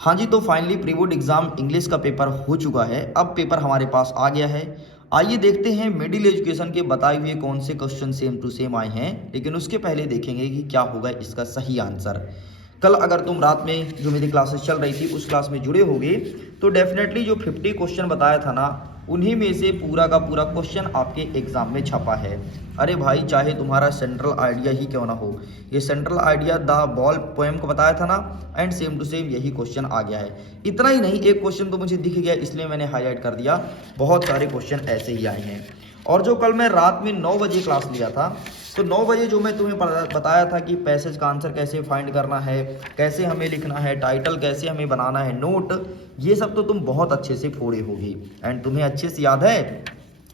हाँ जी, तो finally pre board exam English का पेपर हो चुका है। अब पेपर हमारे पास आ गया है। आइए देखते हैं मिडिल एजुकेशन के बताए हुए कौन से क्वेश्चन सेम टू सेम आए हैं, लेकिन उसके पहले देखेंगे कि क्या होगा इसका सही आंसर। कल अगर तुम रात में जो मेरी क्लासेस चल रही थी उस क्लास में जुड़े होगे तो डेफिनेटली जो 50 क्वेश्चन बताया था ना, उन्हीं में से पूरा का पूरा क्वेश्चन आपके एग्जाम में छपा है। अरे भाई, चाहे तुम्हारा सेंट्रल आइडिया ही क्यों ना हो, ये central idea the ball poem को बताया था ना, एंड सेम टू सेम यही क्वेश्चन आ गया है। इतना ही नहीं, एक क्वेश्चन तो मुझे दिख गया इसलिए मैंने हाईलाइट कर दिया, बहुत सारे क्वेश्चन ऐसे ही आए हैं। और जो कल मैं रात में 9 बजे क्लास लिया था, तो 9 बजे जो मैं तुम्हें बताया था कि पैसेज का आंसर कैसे फाइंड करना है, कैसे हमें लिखना है, टाइटल कैसे हमें बनाना है, नोट, ये सब तो तुम बहुत अच्छे से फोड़े होगी। एंड तुम्हें अच्छे से याद है,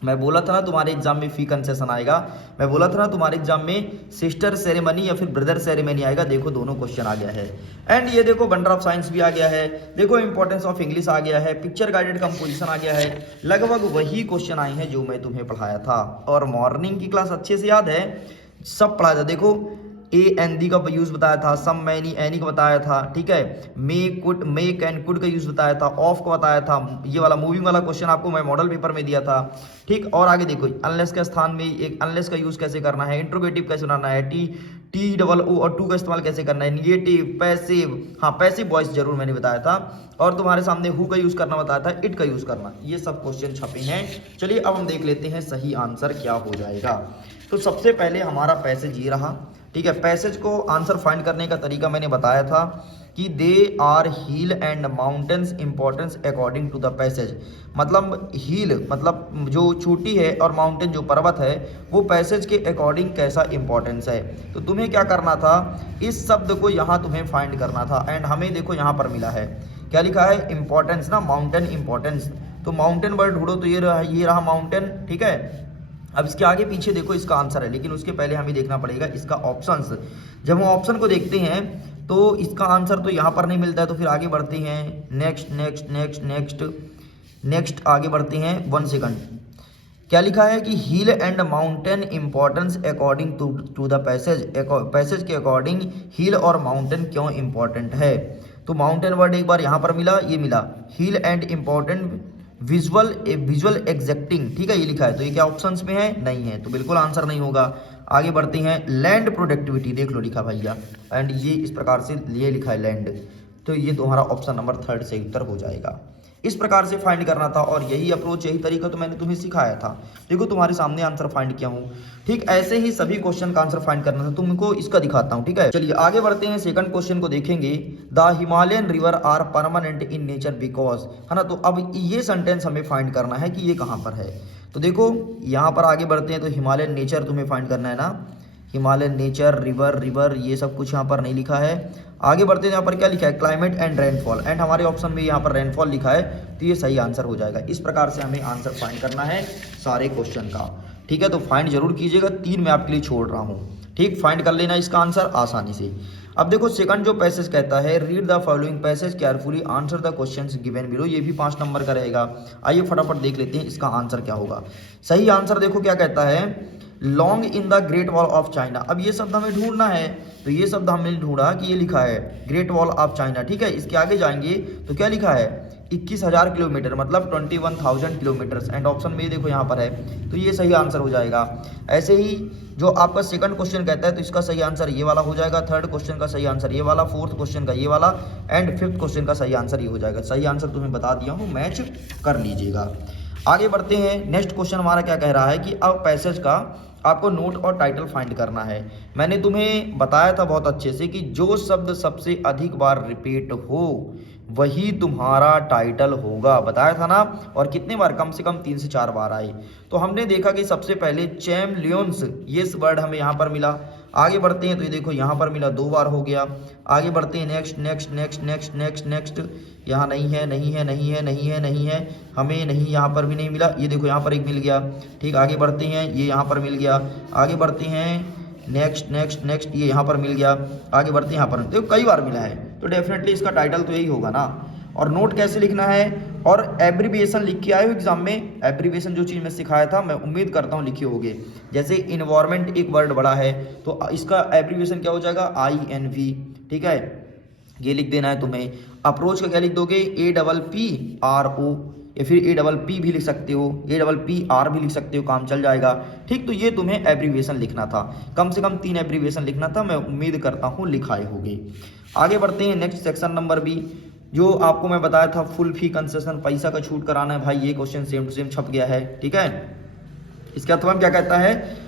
मैं बोला था ना तुम्हारे एग्जाम में फी कंसेशन आएगा, मैं बोला था ना तुम्हारे एग्जाम में सिस्टर सेरेमनी या फिर ब्रदर सेरेमनी आएगा। देखो दोनों क्वेश्चन आ गया है। एंड ये देखो वंडर ऑफ साइंस भी आ गया है, देखो इंपॉर्टेंस ऑफ इंग्लिश आ गया है, पिक्चर गाइडेड कंपोजिशन आ गया है। लगभग वही क्वेश्चन आए हैं जो मैं तुम्हें पढ़ाया था। और मॉर्निंग की क्लास अच्छे से याद है, सब पढ़ाया था। देखो ए एन दी का यूज बताया था, सम मैनी एनी का बताया था, ठीक है, मे कुड मेक एंड कुड का यूज बताया था, ऑफ का बताया था, ये वाला मूविंग वाला क्वेश्चन आपको मैं मॉडल पेपर में दिया था, ठीक। और आगे देखो अनलेस के स्थान में एक अनलेस का यूज कैसे करना है, इंट्रोगेटिव कैसे बनाना है, टी डबल ओ और टू का इस्तेमाल कैसे करना है, निगेटिव, पैसिव, हाँ पैसिव वॉइस जरूर मैंने बताया था। और तुम्हारे सामने हु का यूज करना बताया था, इट का यूज करना, ये सब क्वेश्चन छपे हैं। चलिए अब हम देख लेते हैं सही आंसर क्या हो जाएगा। तो सबसे पहले हमारा पैसेज ये रहा, ठीक है। पैसेज को आंसर फाइंड करने का तरीका मैंने बताया था कि they are hill and mountains importance according to the passage. मतलब हिल मतलब जो चोटी है और माउंटेन जो पर्वत है वो पैसेज के अकॉर्डिंग कैसा इंपॉर्टेंस है। तो तुम्हें क्या करना था, इस शब्द को यहाँ तुम्हें फाइंड करना था। एंड हमें देखो यहाँ पर मिला है, क्या लिखा है, इंपॉर्टेंस ना, माउंटेन इंपॉर्टेंस। तो माउंटेन वर्ड ढूंढो, तो ये रहा माउंटेन, ठीक है। अब इसके आगे पीछे देखो इसका आंसर है, लेकिन उसके पहले हमें देखना पड़ेगा इसका ऑप्शंस। जब हम ऑप्शन को देखते हैं तो इसका आंसर तो यहाँ पर नहीं मिलता है, तो फिर आगे बढ़ते हैं, next next next next next, आगे बढ़ते हैं। 1 सेकंड, क्या लिखा है कि hill and mountain importance according to the passage, passage के अकॉर्डिंग हिल और माउंटेन क्यों इंपॉर्टेंट है। तो माउंटेन वर्ड एक बार यहाँ पर मिला, ये मिला, हिल एंड इंपॉर्टेंट विजुअल एग्जैक्टिंग, ठीक है, ये लिखा है। तो ये क्या ऑप्शंस में है, नहीं है, तो बिल्कुल आंसर नहीं होगा। आगे बढ़ते हैं, लैंड प्रोडक्टिविटी, देख लो लिखा भैया, एंड ये इस प्रकार से ये लिखा है लैंड, तो ये तुम्हारा ऑप्शन नंबर 3 से उत्तर हो जाएगा। इस प्रकार से फाइंड करना था, और यही अप्रोच, यही तरीका तो मैंने तुम्हें सिखाया था। देखो तुम्हारे सामने आंसर फाइंड किया हूँ, ठीक। ऐसे ही सभी क्वेश्चन का आंसर फाइंड करना था, तुमको इसका दिखाता हूँ, ठीक है। चलिए आगे बढ़ते हैं, सेकंड क्वेश्चन को देखेंगे। The Himalayan river are permanent in nature because, है ना। तो अब ये सेंटेंस हमें फाइंड करना है कि ये कहाँ पर है। तो देखो यहाँ पर आगे बढ़ते हैं, तो हिमालयन नेचर तुम्हें फाइंड करना है ना, हिमालयन नेचर, रिवर, ये सब कुछ यहाँ पर नहीं लिखा है। आगे बढ़ते हैं, यहाँ पर क्या लिखा है, क्लाइमेट एंड रेनफॉल, एंड हमारे ऑप्शन में यहाँ पर रेनफॉल लिखा है, तो ये सही आंसर हो जाएगा। इस प्रकार से हमें आंसर फाइंड करना है सारे क्वेश्चन का, ठीक है। तो फाइंड जरूर कीजिएगा, 3 मैं आपके लिए छोड़ रहा हूँ, ठीक। फाइंड कर लेना इसका आंसर आसानी से। अब देखो सेकंड जो पैसेज कहता है, read the following passage carefully, answer the questions given below, ये भी 5 नंबर का रहेगा। आइए फटाफट देख लेते हैं इसका आंसर क्या होगा। सही आंसर देखो क्या कहता है, long in the great wall of China. अब ये शब्द हमें ढूंढना है, तो ये शब्द हमने ढूंढा कि ये लिखा है ग्रेट वॉल ऑफ चाइना, ठीक है। इसके आगे जाएंगे तो क्या लिखा है, 21,000 किलोमीटर, मतलब 21,000 किलोमीटर, एंड ऑप्शन में देखो यहाँ पर है, तो ये सही आंसर हो जाएगा। ऐसे ही जो आपका सेकंड क्वेश्चन कहता है, तो इसका सही आंसर ये वाला हो जाएगा, थर्ड क्वेश्चन का सही आंसर ये वाला, फोर्थ क्वेश्चन का ये वाला, एंड फिफ्थ क्वेश्चन का सही आंसर ये हो जाएगा। सही आंसर तुम्हें बता दिया हूँ, मैच कर लीजिएगा। आगे बढ़ते हैं, नेक्स्ट क्वेश्चन हमारा क्या कह रहा है कि अब पैसेज का आपको नोट और टाइटल फाइंड करना है। मैंने तुम्हें बताया था बहुत अच्छे से कि जो शब्द सबसे अधिक बार रिपीट हो वही तुम्हारा टाइटल होगा, बताया था ना। और कितने बार, कम से कम 3 से 4 बार आए। तो हमने देखा कि सबसे पहले चैम्पियंस, ये वर्ड हमें यहाँ पर मिला। आगे बढ़ते हैं तो ये देखो यहाँ पर मिला, 2 बार हो गया। आगे बढ़ते हैं, next next next next next next, यहाँ नहीं है नहीं है नहीं है नहीं है नहीं है, हमें नहीं, यहाँ पर भी नहीं मिला, ये देखो यहाँ पर एक मिल गया, ठीक। आगे बढ़ते हैं, ये यहाँ पर मिल गया। आगे बढ़ते हैं, नेक्स्ट नेक्स्ट नेक्स्ट, ये यहाँ पर मिल गया। आगे बढ़ते हैं, यहाँ पर देखो कई बार मिला है, तो डेफिनेटली इसका टाइटल तो यही होगा ना। और नोट कैसे लिखना है, और एब्रीविएशन लिख के आए हो एग्जाम में। एब्रीविएशन जो चीज़ मैं सिखाया था, मैं उम्मीद करता हूँ लिखे होगे। जैसे इन्वायरमेंट एक वर्ड बड़ा है, तो इसका एब्रीविएशन क्या हो जाएगा, INV, ठीक है, ये लिख देना है तुम्हें। अप्रोच का क्या लिख दोगे, APPRO, या फिर APP भी लिख सकते हो, APPR भी लिख सकते हो, काम चल जाएगा। ठीक, तो ये तुम्हें एब्रीविएशन लिखना था, कम से कम 3 एब्रीविएशन लिखना था। मैं उम्मीद करता हूँ लिखाए होगे। आगे बढ़ते हैं नेक्स्ट सेक्शन नंबर बी, जो आपको मैं बताया था फुल फी कंसेशन, पैसा का छूट कराना है भाई। ये क्वेश्चन सेम टू सेम छप गया है, ठीक है। इसके अथवा क्या कहता है,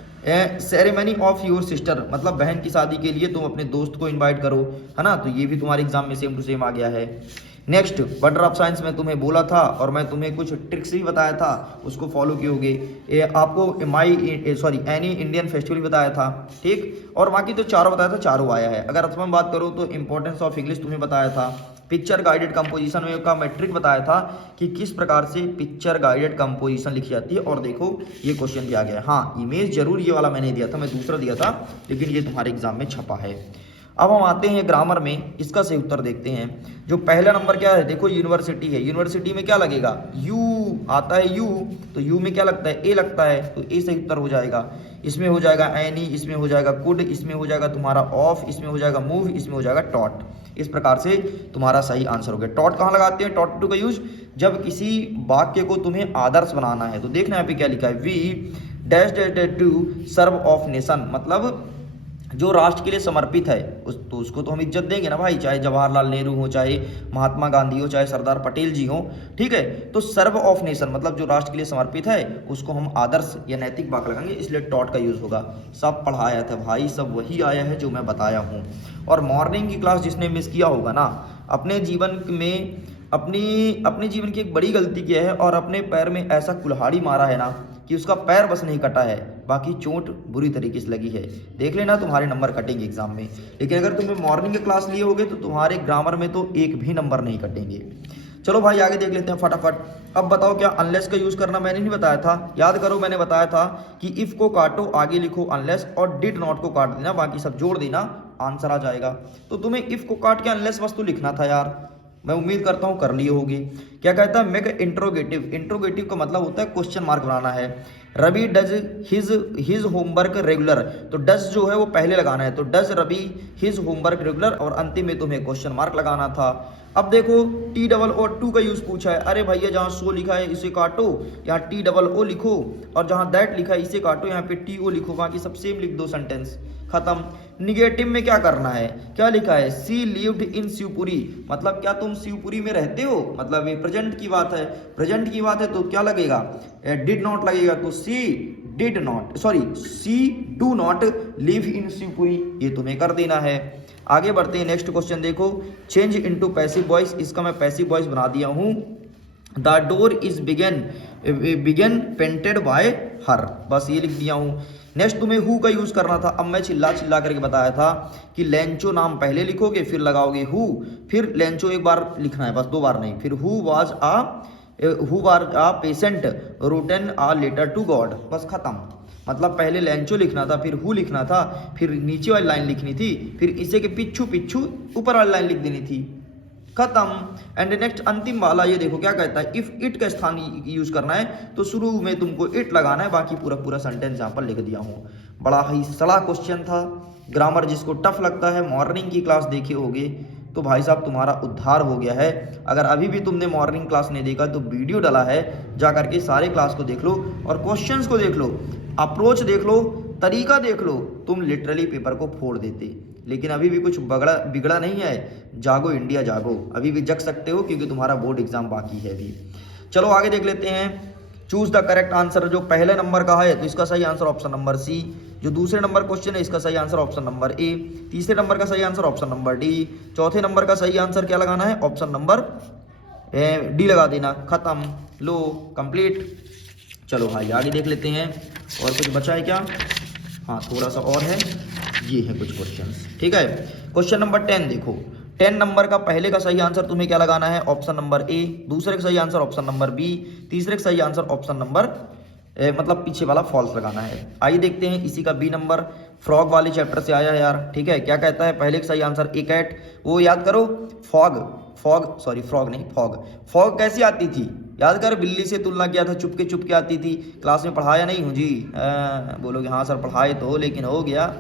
सेरेमनी ऑफ योर सिस्टर, मतलब बहन की शादी के लिए तुम अपने दोस्त को इनवाइट करो, है ना। तो ये भी तुम्हारे एग्जाम में सेम टू सेम आ गया है। नेक्स्ट बटर ऑफ साइंस में तुम्हें बोला था और मैं तुम्हें कुछ ट्रिक्स भी बताया था, उसको फॉलो किए आपको एनी इंडियन फेस्टिवल बताया था, ठीक। और बाकी तो चारों बताया था, चारों आया है। अगर अथवा में बात करूँ तो इंपॉर्टेंस ऑफ इंग्लिश तुम्हें बताया था, पिक्चर गाइडेड कंपोजिशन में का मैट्रिक बताया था कि किस प्रकार से पिक्चर गाइडेड कंपोजिशन लिखी जाती है। और देखो ये क्वेश्चन भी आ गया। हाँ, इमेज जरूर ये वाला मैंने दिया था, मैं दूसरा दिया था, लेकिन ये तुम्हारे एग्जाम में छपा है। अब हम आते हैं ग्रामर में, इसका सही उत्तर देखते हैं। जो पहला नंबर क्या है, देखो यूनिवर्सिटी है, यूनिवर्सिटी में क्या लगेगा, यू आता है, यू तो यू में क्या लगता है, ए लगता है, तो ए सही उत्तर हो जाएगा। इसमें हो जाएगा एनी, इसमें हो जाएगा कुड, इसमें हो जाएगा तुम्हारा ऑफ, इसमें हो जाएगा मूव, इसमें हो जाएगा टॉट। इस प्रकार से तुम्हारा सही आंसर हो गया। टॉट कहाँ लगाते हैं, टॉट टू का यूज जब किसी वाक्य को तुम्हें आदर्श बनाना है। तो देखना यहाँ पे क्या लिखा है, we dash dash to serve of nation, मतलब जो राष्ट्र के लिए समर्पित है तो उसको तो हम इज्जत देंगे ना भाई, चाहे जवाहरलाल नेहरू हो, चाहे महात्मा गांधी हो, चाहे सरदार पटेल जी हो, ठीक है। तो सर्व ऑफ नेशन मतलब जो राष्ट्र के लिए समर्पित है उसको हम आदर्श या नैतिक वाक्य लगाएंगे, इसलिए टॉट का यूज होगा। सब पढ़ाया था भाई, सब वही आया है जो मैं बताया हूँ। और मॉर्निंग की क्लास जिसने मिस किया होगा ना, अपने जीवन में अपने जीवन की एक बड़ी गलती किया है और अपने पैर में ऐसा कुल्हाड़ी मारा है ना कि उसका पैर बस नहीं कटा है, बाकी चोट बुरी तरीके से लगी है। देख लेना तुम्हारे नंबर कटेंगे एग्जाम में। लेकिन अगर तुम्हें मॉर्निंग की क्लास लिए होगे तो तुम्हारे ग्रामर में तो एक भी नंबर नहीं कटेंगे। चलो भाई आगे देख लेते हैं फटाफट। अब बताओ क्या अनलेस का यूज करना मैंने नहीं बताया था, याद करो मैंने बताया था कि इफ को काटो आगे लिखो अनलेस और डिड नॉट को काट देना, बाकी सब जोड़ देना, आंसर आ जाएगा। तो तुम्हें इफ को काट के अनलेस वस्तु लिखना था यार, मैं उम्मीद करता हूं कर लिए होगे। क्या कहता है, मेक इंट्रोगेटिव, इंट्रोगेटिव का मतलब होता है क्वेश्चन मार्क बनाना है। Ravi does his homework regular, तो डज जो है वो पहले लगाना है, तो does Ravi his homework regular, और अंतिम में तुम्हें क्वेश्चन मार्क लगाना था। अब देखो TOO का यूज पूछा है, अरे भैया जहाँ सो लिखा है इसे काटो, यहाँ TOO लिखो, और जहाँ दैट लिखा है इसे काटो, यहाँ पे TO लिखो, बाकी सब सेम लिख दो, सेंटेंस खत्म। निगेटिव में क्या करना है, क्या लिखा है, सी लिव्ड इन शिवपुरी, मतलब क्या तुम शिवपुरी में रहते हो, मतलब ये प्रेजेंट की बात है, प्रेजेंट की बात है तो क्या लगेगा, डिड नॉट लगेगा, तो she do not live in Shivpuri, ये तुम्हें कर देना है। आगे बढ़ते हैं, नेक्स्ट क्वेश्चन देखो, चेंज इनटू पैसिव वॉइस, इसका मैं पैसिव वॉइस बना दिया हूं। द डोर इज बिगन पेंटेड बाय हर, बस ये लिख दिया हूं। नेक्स्ट तुम्हें हु का यूज करना था। अब मैं चिल्ला चिल्ला करके बताया था कि लेंचो नाम पहले लिखोगे फिर लगाओगे हु, फिर लेंचो एक बार लिखना है बस, दो बार नहीं। फिर who was a patient rotten a letter to God, बस खत्म। मतलब पहले लेंचो लिखना था, फिर हु लिखना था, फिर नीचे वाली लाइन लिखनी थी, फिर इसे के पिच्छू ऊपर वाली लाइन लिख देनी थी, खत्म। एंड नेक्स्ट अंतिम वाला ये देखो क्या कहता है, इफ इट का स्थान यूज करना है तो शुरू में तुमको इट लगाना है, बाकी पूरा पूरा सेंटेंस यहाँ पर लिख दिया हूँ। बड़ा ही सड़ा क्वेश्चन था। ग्रामर जिसको टफ लगता है, मॉर्निंग की क्लास देखे होगे तो भाई साहब तुम्हारा उद्धार हो गया है। अगर अभी भी तुमने मॉर्निंग क्लास नहीं देखा तो वीडियो डाला है, जा करके सारे क्लास को देख लो और क्वेश्चंस को देख लो, अप्रोच देख लो, तरीका देख लो, तुम लिटरली पेपर को फोड़ देते। लेकिन अभी भी कुछ बिगड़ा नहीं है, जागो इंडिया जागो, अभी भी जग सकते हो क्योंकि तुम्हारा बोर्ड एग्जाम बाकी है अभी। चलो आगे देख लेते हैं। चूज द करेक्ट आंसर, जो पहले नंबर का है तो इसका सही आंसर ऑप्शन नंबर सी, जो दूसरे नंबर क्वेश्चन है इसका सही आंसर ऑप्शन नंबर ए, तीसरे नंबर का सही आंसर ऑप्शन नंबर डी, चौथे नंबर का सही आंसर क्या लगाना है, ऑप्शन नंबर डी लगा देना, खत्म, लो कंप्लीट। चलो भाई आगे देख लेते हैं, और कुछ बचा है क्या, हाँ थोड़ा सा और है, ये है कुछ क्वेश्चन, ठीक है। क्वेश्चन नंबर 10 देखो, 10 नंबर का पहले का सही आंसर तुम्हें क्या लगाना है, ऑप्शन नंबर ए, दूसरे का सही आंसर ऑप्शन नंबर बी, तीसरे का सही आंसर ऑप्शन नंबर मतलब पीछे वाला फॉल्स लगाना है। आइए देखते हैं, इसी का बी नंबर फ्रॉग वाले चैप्टर से आया है यार, ठीक है। क्या कहता है, पहले का सही आंसर ए कैट, वो याद करो, फॉग कैसी आती थी, याद कर, बिल्ली से तुलना किया था, चुपके आती थी, क्लास में पढ़ाया नहीं हूँ जी, बोलोगे हाँ सर पढ़ाए तो, लेकिन हो गया।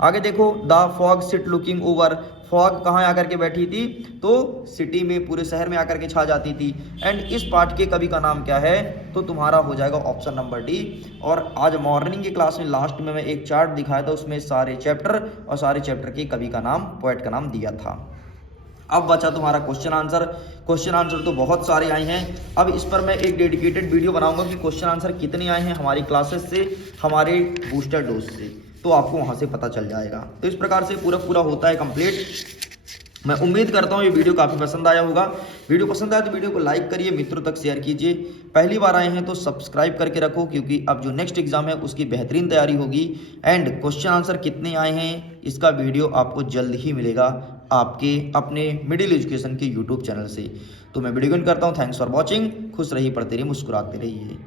आगे देखो, the fog sit looking over, fog कहाँ आकर के बैठी थी, तो सिटी में, पूरे शहर में आकर के छा जाती थी। एंड इस पार्ट के कवि का नाम क्या है, तो तुम्हारा हो जाएगा ऑप्शन नंबर डी। और आज मॉर्निंग की क्लास में लास्ट में मैं एक चार्ट दिखाया था, उसमें सारे चैप्टर और सारे चैप्टर के कवि का नाम, पोएट का नाम दिया था। अब बचा तुम्हारा क्वेश्चन आंसर। क्वेश्चन आंसर तो बहुत सारे आए हैं। अब इस पर मैं एक डेडिकेटेड वीडियो बनाऊंगा कि क्वेश्चन आंसर कितने आए हैं हमारी क्लासेस से, हमारे बूस्टर डोज से, तो आपको वहां से पता चल जाएगा। तो इस प्रकार से पूरा होता है कंप्लीट। मैं उम्मीद करता हूँ ये वीडियो काफ़ी पसंद आया होगा। वीडियो पसंद आया तो वीडियो को लाइक करिए, मित्रों तक शेयर कीजिए। पहली बार आए हैं तो सब्सक्राइब करके रखो, क्योंकि अब जो नेक्स्ट एग्जाम है उसकी बेहतरीन तैयारी होगी। एंड क्वेश्चन आंसर कितने आए हैं इसका वीडियो आपको जल्द ही मिलेगा आपके अपने मिडिल एजुकेशन के यूट्यूब चैनल से। तो मैं वीडियो एंड करता हूँ। Thanks for watching. खुश रहिए, पढ़ते रहिए, मुस्कुराते रहिए।